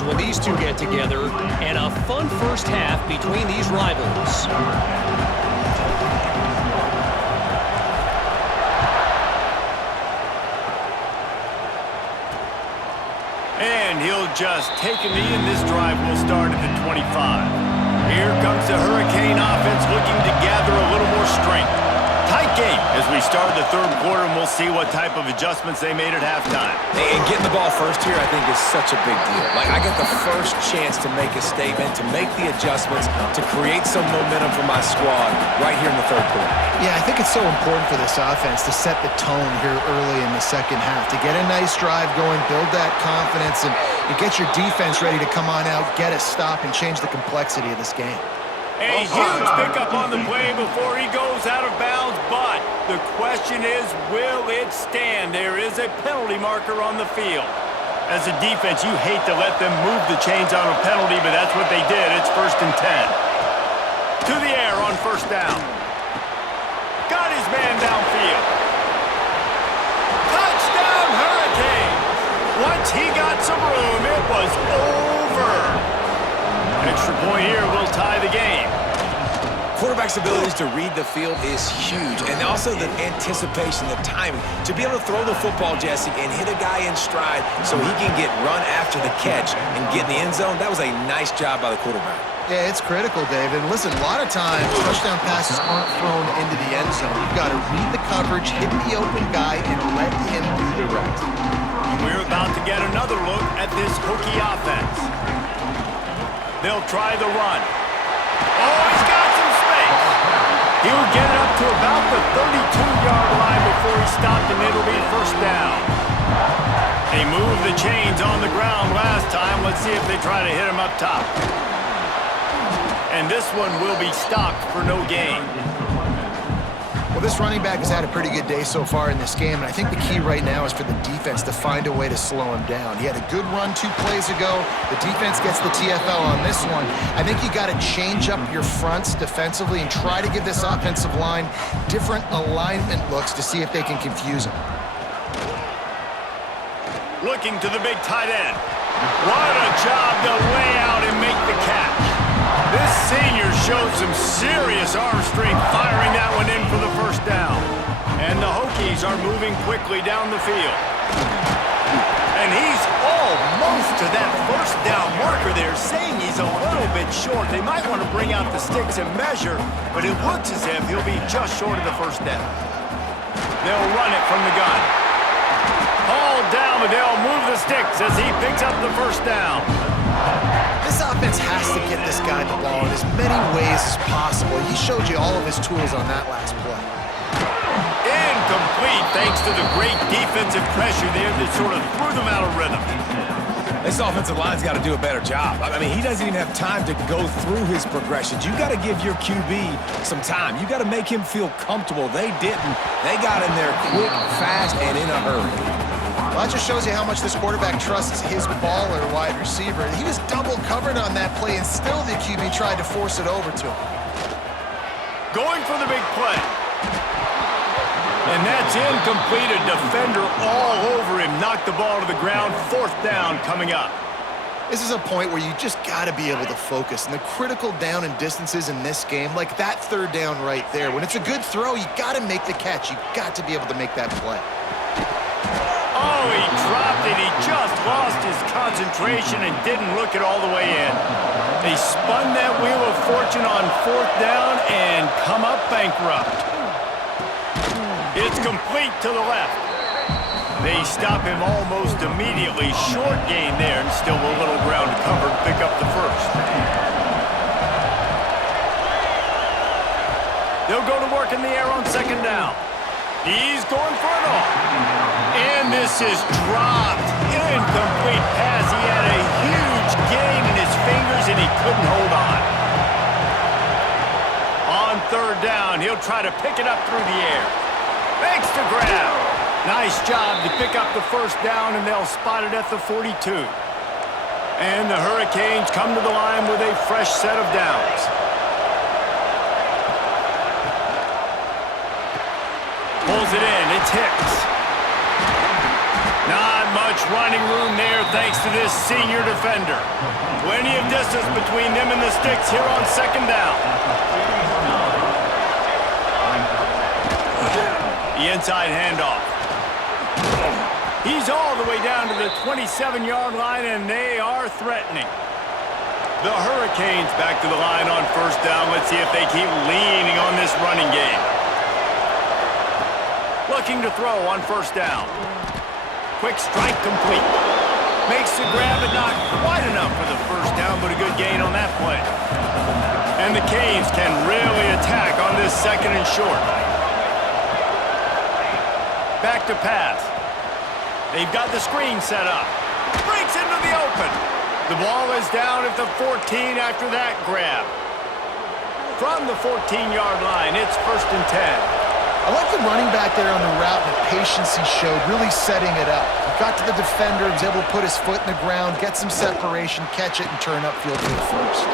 is when these two get together, and a fun first half between these rivals. And he'll just take a knee, and this drive will start at the 25. Here comes the Hurricane offense looking to gather a little more strength. Tight game as we start the third quarter, and we'll see what type of adjustments they made at halftime. And getting the ball first here, I think, is such a big deal. Like, I get the first chance to make a statement, to make the adjustments, to create some momentum for my squad right here in the third quarter. Yeah, I think it's so important for this offense to set the tone here early in the second half, to get a nice drive going, build that confidence, and get your defense ready to come on out, get a stop, and change the complexity of this game. A huge pickup on the play before he goes out of bounds, but the question is, will it stand? There is a penalty marker on the field. As a defense, you hate to let them move the chains on a penalty, but that's what they did. It's 1st and 10. To the air on first down. Got his man downfield. Touchdown, Hurricanes! Once he got some room, it was over. Extra point here will tie the game. Quarterback's abilities to read the field is huge, and also the anticipation, the timing. To be able to throw the football, Jesse, and hit a guy in stride so he can get run after the catch and get in the end zone, that was a nice job by the quarterback. Yeah, it's critical, David. And listen, a lot of times, touchdown passes aren't thrown into the end zone. You've got to read the coverage, hit the open guy, and let him do the rest. We're about to get another look at this Hokie offense. They'll try the run. Oh, he's got some space. He'll get it up to about the 32-yard line before he stopped, and it'll be first down. They moved the chains on the ground last time. Let's see if they try to hit him up top. And this one will be stopped for no gain. Well, this running back has had a pretty good day so far in this game, and I think the key right now is for the defense to find a way to slow him down. He had a good run 2 plays ago. The defense gets the TFL on this one. I think you got to change up your fronts defensively and try to give this offensive line different alignment looks to see if they can confuse him. Looking to the big tight end. What a job to lay out and make the catch. This senior showed some serious arm strength firing that one in for the first down. And the Hokies are moving quickly down the field. And he's almost to that first down marker there, saying he's a little bit short. They might want to bring out the sticks and measure, but it looks as if he'll be just short of the first down. They'll run it from the gun. Hauled down, but they'll move the sticks as he picks up the first down. This offense has to get this guy the ball in as many ways as possible. He showed you all of his tools on that last play. Incomplete thanks to the great defensive pressure there that sort of threw them out of rhythm. This offensive line's got to do a better job. I mean, he doesn't even have time to go through his progressions. You got to give your QB some time. You got to make him feel comfortable. They didn't. They got in there quick, fast, and in a hurry. Well, that just shows you how much this quarterback trusts his baller wide receiver. He was double covered on that play, and still the QB tried to force it over to him. Going for the big play. And that's incomplete. A defender all over him. Knocked the ball to the ground. 4th down coming up. This is a point where you just got to be able to focus. And the critical down and distances in this game, like that 3rd down right there, when it's a good throw, you got to make the catch. You got to be able to make that play. Oh, he dropped it. He just lost his concentration and didn't look it all the way in. They spun that wheel of fortune on 4th down and come up bankrupt. It's complete to the left. They stop him almost immediately. Short gain there, and still a little ground to cover to pick up the first. They'll go to work in the air on 2nd down. He's going for it all. And this is dropped. Incomplete pass. He had a huge gain in his fingers, and he couldn't hold on. On 3rd down, he'll try to pick it up through the air. Makes the grab. Nice job to pick up the first down, and they'll spot it at the 42. And the Hurricanes come to the line with a fresh set of downs. Pulls it in. It's Hicks. Not much much running room there thanks to this senior defender. Plenty of distance between them and the sticks here on second down. The inside handoff. He's all the way down to the 27-yard line, and they are threatening. The Hurricanes back to the line on first down. Let's see if they keep leaning on this running game. Looking to throw on first down. Quick strike complete. Makes the grab, but not quite enough for the first down, but a good gain on that play. And the Canes can really attack on this second and short. Back to pass. They've got the screen set up. Breaks into the open. The ball is down at the 14 after that grab. From the 14-yard line, it's first and 10. I like the running back there on the route and the patience he showed, really setting it up. He got to the defender, was able to put his foot in the ground, get some separation, catch it, and turn upfield for the first.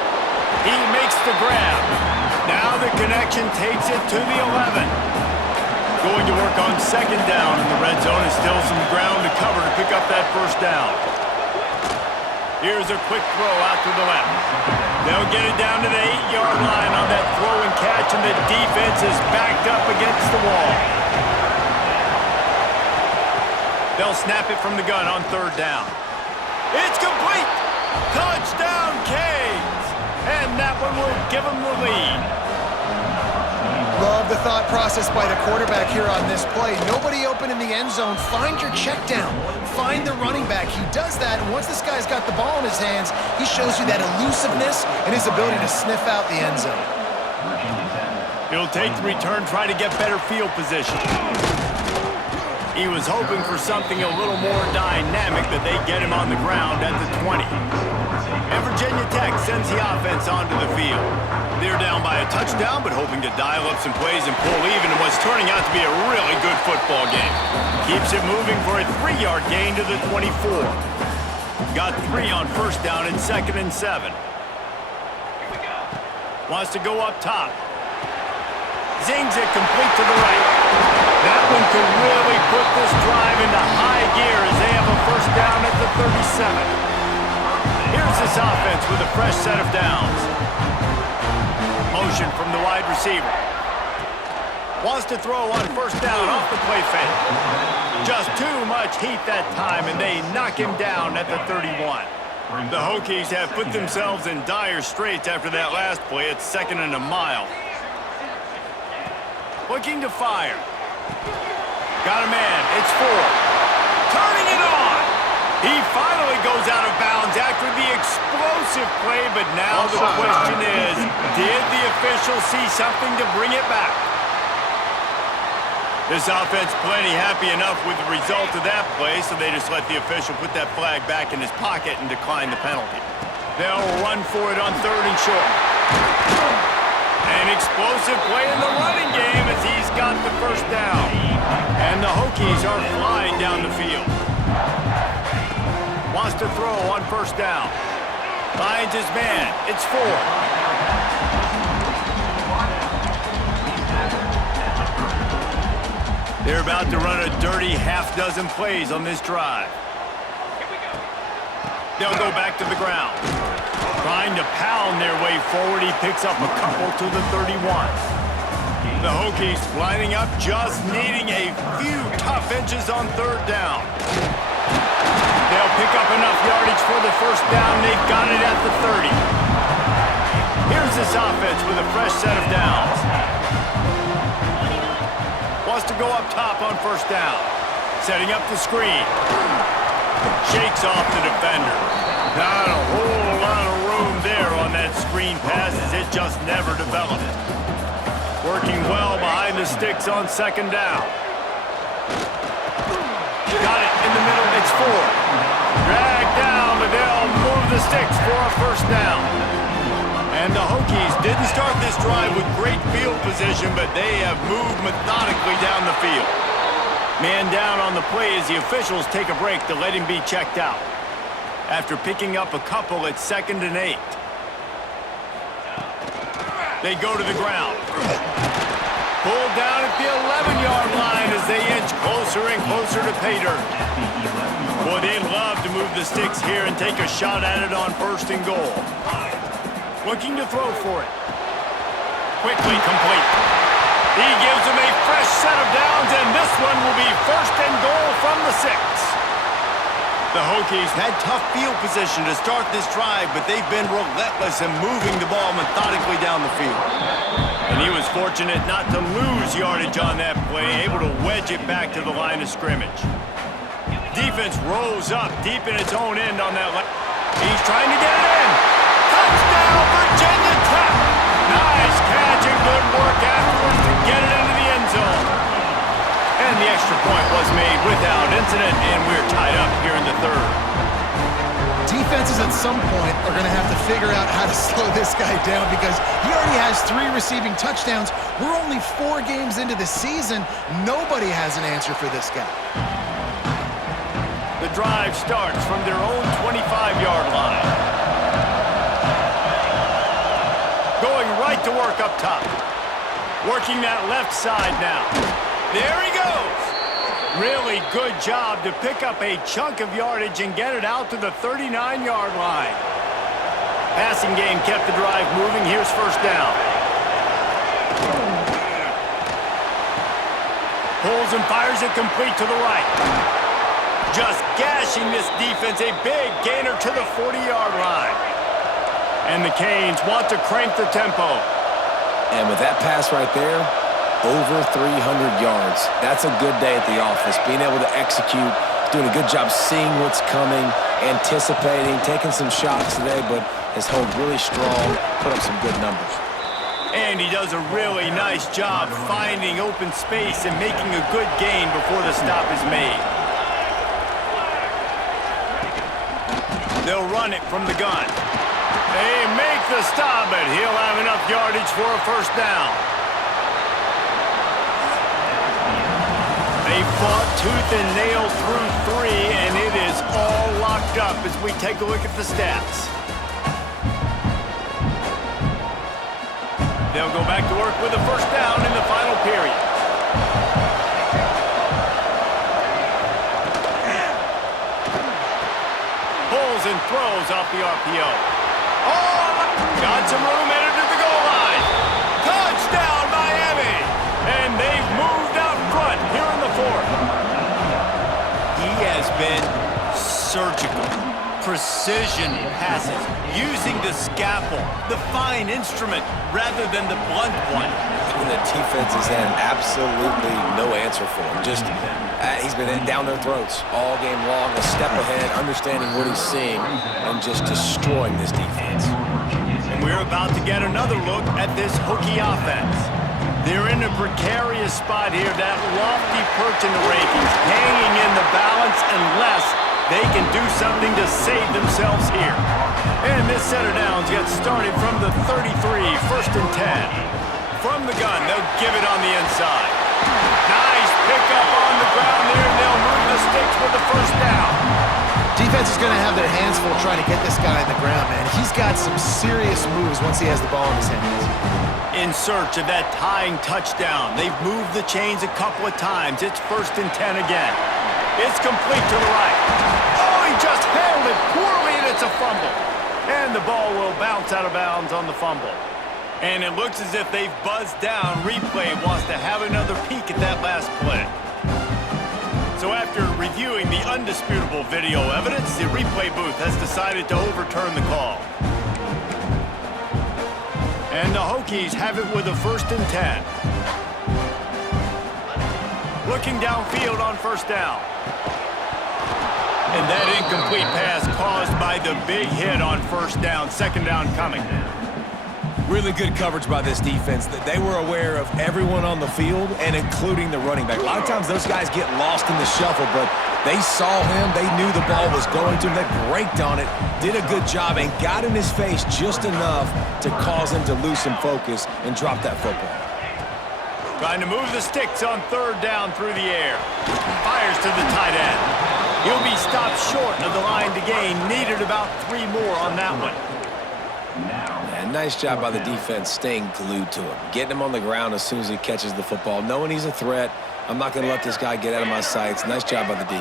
He makes the grab. Now the connection takes it to the 11. Going to work on second down in the red zone, and still some ground to cover to pick up that first down. Here's a quick throw out to the left. They'll get it down to the 8-yard line on that throw and catch, and the defense is backed up against the wall. They'll snap it from the gun on third down. It's complete! Touchdown, Canes! And that one will give them the lead. Love the thought process by the quarterback here on this play. Nobody open in the end zone. Find your check down. Find the running back. He does that, and once this guy's got the ball in his hands, he shows you that elusiveness and his ability to sniff out the end zone. He'll take the return, try to get better field position. He was hoping for something a little more dynamic, but they get him on the ground at the 20. And Virginia Tech sends the offense onto the field. They're down by a touchdown, but hoping to dial up some plays and pull even in what's turning out to be a really good football game. Keeps it moving for a 3-yard gain to the 24. Got 3 on first down and second and 7. Wants to go up top. Zings it complete to the right. That one could really put this drive into high gear as they have a first down at the 37. Here's this offense with a fresh set of downs. Motion from the wide receiver. Wants to throw on first down off the play fake. Just too much heat that time, and they knock him down at the 31. The Hokies have put themselves in dire straits after that last play. It's second and a mile. Looking to fire. Got a man. It's 4. Turning it on. He finally goes out of bounds after the explosive play, but now the question is, did the official see something to bring it back? This offense plenty happy enough with the result of that play, so they just let the official put that flag back in his pocket and decline the penalty. They'll run for it on third and short. An explosive play in the running game as he's got the first down. And the Hokies are flying down the field. Wants to throw on first down. Finds his man. It's 4. They're about to run a dirty half-dozen plays on this drive. They'll go back to the ground. Trying to pound their way forward, he picks up a couple to the 31. The Hokies lining up, just needing a few tough inches on third down. They'll pick up enough yardage for the first down. They've got it at the 30. Here's this offense with a fresh set of downs. Wants to go up top on first down. Setting up the screen. Shakes off the defender. Not a whole lot of room there on that screen pass as it just never developed. Working well behind the sticks on second down. Got it in the middle. It's 4. Dragged down, but they'll move the sticks for a first down. And the Hokies didn't start this drive with great field position, but they have moved methodically down the field. Man down on the play as the officials take a break to let him be checked out. After picking up a couple at second and 8. They go to the ground. Pulled down at the 11-yard line as they inch closer and closer to pay dirt. Boy, they love to move the sticks here and take a shot at it on 1st and goal. Looking to throw for it. Quickly complete. He gives them a fresh set of downs, and this one will be 1st and goal from the 6. The Hokies had tough field position to start this drive, but they've been relentless in moving the ball methodically down the field. And he was fortunate not to lose yardage on that play, able to wedge it back to the line of scrimmage. Defense rose up deep in its own end on that left. He's trying to get it in. Touchdown, Virginia Tech! Nice catch and good work afterwards to get it into the end zone. And the extra point was made without incident, and we're tied up here in the 3rd. Defenses at some point are going to have to figure out how to slow this guy down because he already has 3 receiving touchdowns. We're only 4 games into the season. Nobody has an answer for this guy. The drive starts from their own 25-yard line. Going right to work up top. Working that left side now. There he goes. Really good job to pick up a chunk of yardage and get it out to the 39-yard line. Passing game kept the drive moving. Here's 1st down. Pulls and fires it complete to the right. Just gashing this defense, a big gainer to the 40-yard line. And the Canes want to crank the tempo. And with that pass right there, over 300 yards. That's a good day at the office. Being able to execute, doing a good job seeing what's coming, anticipating, taking some shots today, but has held really strong, put up some good numbers. And he does a really nice job finding open space and making a good gain before the stop is made. They'll run it from the gun. They make the stop, but he'll have enough yardage for a 1st down. They fought tooth and nail through 3, and it is all locked up as we take a look at the stats. They'll go back to work with a 1st down in the final period. Pulls and throws off the RPO. Oh, got some room headed to the goal line. Touchdown, Miami! And they've moved out front here in the 4th. He has been surgical. Precision passes, using the scalpel, the fine instrument, rather than the blunt one. And the defense has had absolutely no answer for him. Just, he's been down their throats all game long, a step ahead, understanding what he's seeing, and just destroying this defense. And we're about to get another look at this Hokie offense. They're in a precarious spot here, that lofty perch in the rankings, hanging in the balance unless they can do something to save themselves here. And this set of downs gets started from the 33, 1st and 10. From the gun, they'll give it on the inside. Nice pickup on the ground there, and they'll move the sticks with the 1st down. Defense is going to have their hands full trying to get this guy on the ground, man. He's got some serious moves once he has the ball in his hands. In search of that tying touchdown. They've moved the chains a couple of times. It's 1st and 10 again. It's complete to the right. Oh, he just handled it poorly, and it's a fumble. And the ball will bounce out of bounds on the fumble. And it looks as if they've buzzed down. Replay wants to have another peek at that last play. So after reviewing the undisputable video evidence, the replay booth has decided to overturn the call. And the Hokies have it with a 1st and 10. Looking downfield on 1st down. And that incomplete pass caused by the big hit on 1st down. 2nd down coming. Really good coverage by this defense. They were aware of everyone on the field, and including the running back. A lot of times those guys get lost in the shuffle, but they saw him. They knew the ball was going to him. They braked on it, did a good job, and got in his face just enough to cause him to lose some focus and drop that football. Trying to move the sticks on 3rd down through the air. Fires to the tight end. He'll be stopped short of the line to gain. Needed about 3 more on that one. And nice job by the defense staying glued to him. Getting him on the ground as soon as he catches the football. Knowing he's a threat. I'm not going to let this guy get out of my sights. Nice job by the D.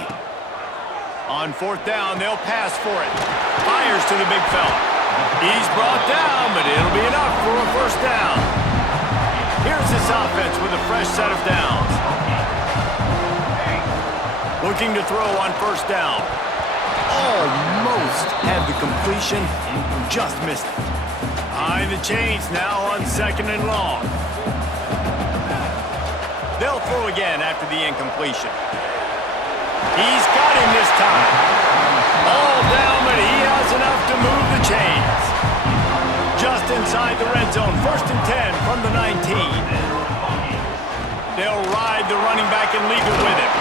On fourth down, they'll pass for it. Fires to the big fella. He's brought down, but it'll be enough for a first down. Here's this offense with a fresh set of downs. Looking to throw on first down. Almost had the completion, just missed it. Behind the chains now on second and long. They'll throw again after the incompletion. He's got him this time. All down, but he has enough to move the chains. Just inside the red zone, 1st and 10 from the 19. They'll ride the running back and leave it with him.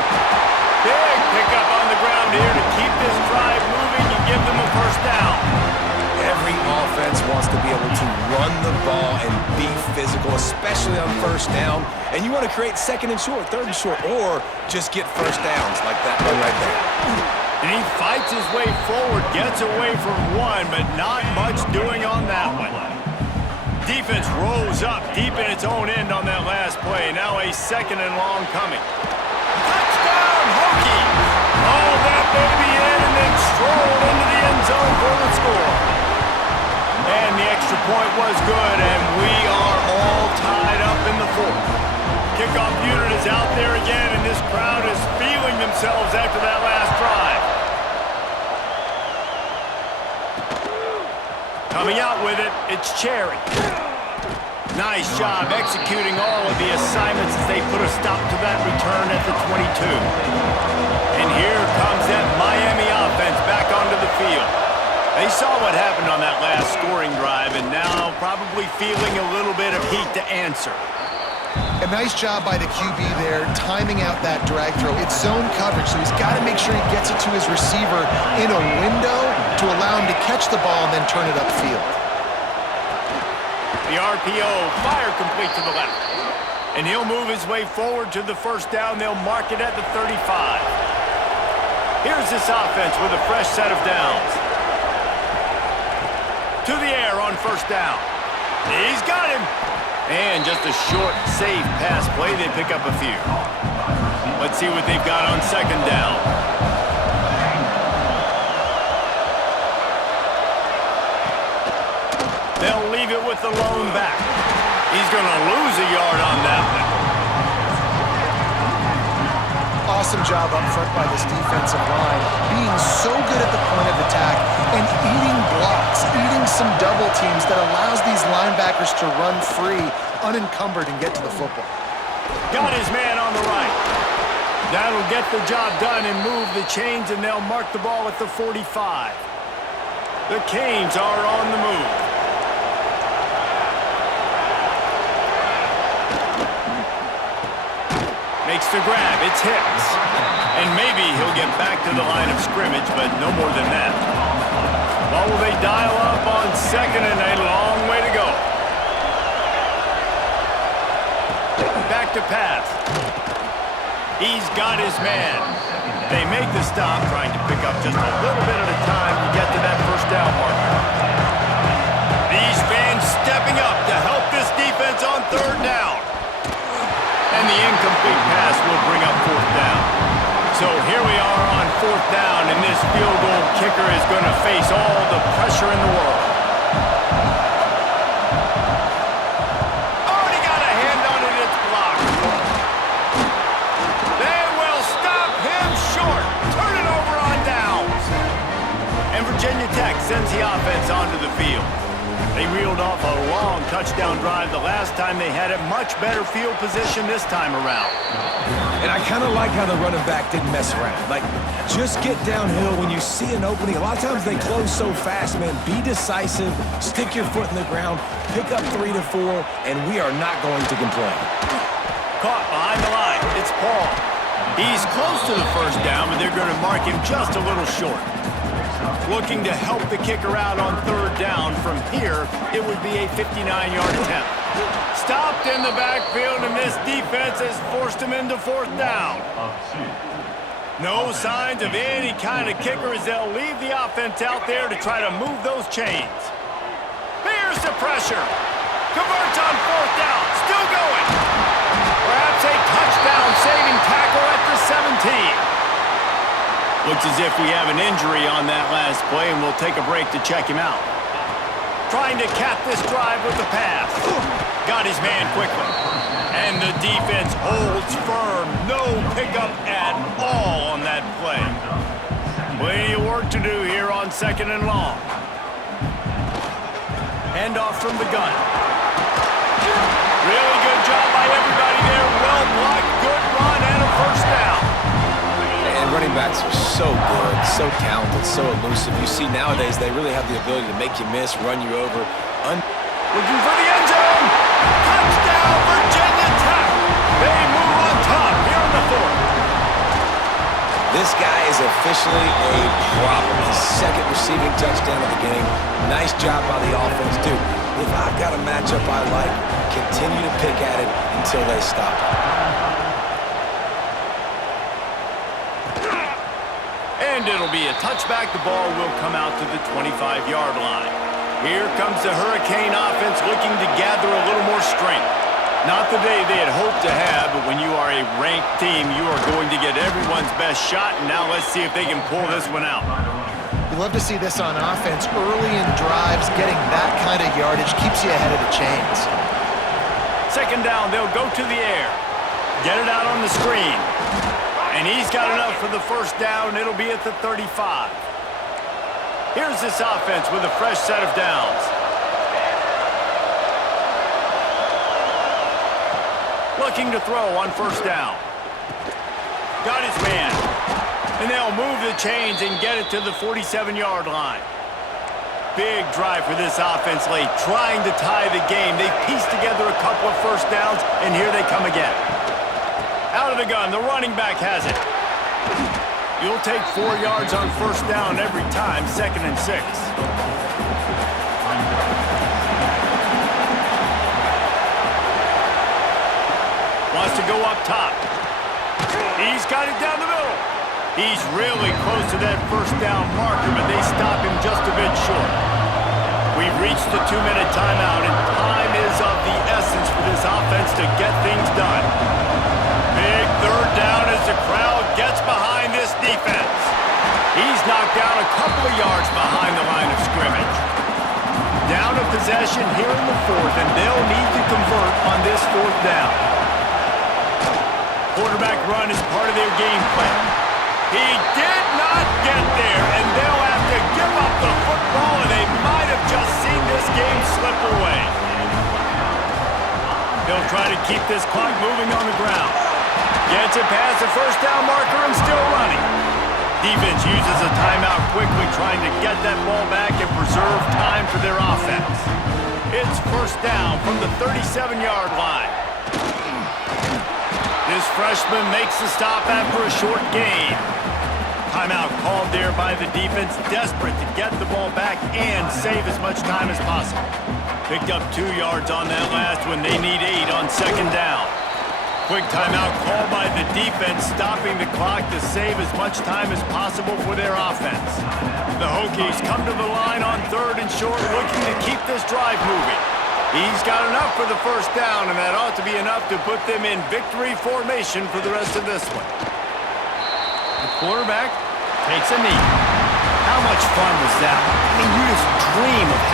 Big pickup on the ground here to keep this drive moving and give them a first down. Every offense wants to be able to run the ball and be physical, especially on first down. And you want to create second and short, third and short, or just get first downs like that one right there. And he fights his way forward, gets away from one, but not much doing on that one. Defense rolls up deep in its own end on that last play. Now a second and long coming. Touchdown, Hokies! All that baby in and then strolled into the end zone for the score. And the extra point was good, and we are all tied up in the fourth. Kickoff unit is out there again, and this crowd is feeling themselves after that last drive. Coming out with it, it's Cherry. Nice job executing all of the assignments as they put a stop to that return at the 22. And here comes that Miami offense back onto the field. They saw what happened on that last scoring drive, and now probably feeling a little bit of heat to answer. A nice job by the QB there, timing out that drag throw. It's zone coverage, so he's got to make sure he gets it to his receiver in a window to allow him to catch the ball and then turn it upfield. The RPO, fire complete to the left. And he'll move his way forward to the first down. They'll mark it at the 35. Here's this offense with a fresh set of downs. To the air on first down. He's got him. And just a short, safe pass play. They pick up a few. Let's see what they've got on second down. They'll leave it with the lone back. He's going to lose a yard on that one. Awesome job up front by this defensive line, being so good at the point of attack and eating blocks, eating some double teams that allows these linebackers to run free, unencumbered, and get to the football. Got his man on the right. That'll get the job done and move the chains, and they'll mark the ball at the 45. The Canes are on the move. Makes the grab. It's Hicks. And maybe he'll get back to the line of scrimmage, but no more than that. Well, will they dial up on second and a long way to go? Back to pass. He's got his man. They make the stop, trying to pick up just a little bit at a time to get to that first down marker. These fans stepping up to help this defense on third down. And the incomplete pass will bring up fourth down. So here we are on fourth down, and this field goal kicker is going to face all the pressure in the world. Already got a hand on it, it's blocked. They will stop him short. Turn it over on downs. And Virginia Tech sends the offense onto the field. They reeled off a long touchdown drive the last time they had a much better field position this time around. And I kind of like how the running back didn't mess around. Like, just get downhill when you see an opening. A lot of times they close so fast, man. Be decisive, stick your foot in the ground, pick up 3 to 4, and we are not going to complain. Caught behind the line. It's Paul. He's close to the first down, but they're going to mark him just a little short. Looking to help the kicker out on third down. From here, it would be a 59-yard attempt. Stopped in the backfield, and this defense has forced him into fourth down. No signs of any kind of kicker as they'll leave the offense out there to try to move those chains. Here's the pressure. Converts on fourth down. Still going. Perhaps a touchdown-saving tackle at the 17. Looks as if we have an injury on that last play, and we'll take a break to check him out. Trying to cap this drive with the pass. Got his man quickly. And the defense holds firm. No pickup at all on that play. Plenty of work to do here on 2nd and long. Handoff from the gun. Really good job by everybody there. Well blocked, good run, and a first down. And running backs are so good, so talented, so elusive. You see nowadays they really have the ability to make you miss, run you over. Looking for the end zone. Touchdown, Virginia Tech. They move on top here in the 4th. This guy is officially a problem. His 2nd receiving touchdown of the game. Nice job by the offense, dude. If I've got a matchup I like, continue to pick at it until they stop it. And it'll be a touchback. The ball will come out to the 25-yard line. Here comes the Hurricane offense looking to gather a little more strength. Not the day they had hoped to have, but when you are a ranked team, you are going to get everyone's best shot, and now let's see if they can pull this one out. You love to see this on offense. Early in drives, getting that kind of yardage keeps you ahead of the chains. 2nd down, they'll go to the air. Get it out on the screen. And he's got enough for the first down. It'll be at the 35. Here's this offense with a fresh set of downs. Looking to throw on 1st down. Got his man. And they'll move the chains and get it to the 47-yard line. Big drive for this offense late, trying to tie the game. They pieced together a couple of first downs, and here they come again. Out of the gun, the running back has it. You'll take 4 yards on 1st down every time, 2nd and 6. Wants to go up top. He's got it down the middle. He's really close to that 1st down marker, but they stop him just a bit short. We've reached the 2-minute timeout, and time is of the essence for this offense to get things done. Big 3rd down as the crowd gets behind this defense. He's knocked down a couple of yards behind the line of scrimmage. Down a possession here in the 4th, and they'll need to convert on this 4th down. Quarterback run is part of their game plan. He did not get there, and they'll have to give up the football, and they might have just seen this game slip away. They'll try to keep this clock moving on the ground. Gets it past the 1st down marker and still running. Defense uses a timeout quickly, trying to get that ball back and preserve time for their offense. It's 1st down from the 37-yard line. This freshman makes the stop after a short gain. Timeout called there by the defense, desperate to get the ball back and save as much time as possible. Picked up 2 yards on that last one. They need 8 on 2nd down. Quick timeout called by the defense, stopping the clock to save as much time as possible for their offense. The Hokies come to the line on 3rd and short, looking to keep this drive moving. He's got enough for the 1st down, and that ought to be enough to put them in victory formation for the rest of this one. The quarterback takes a knee. How much fun was that? I mean, you just dream of having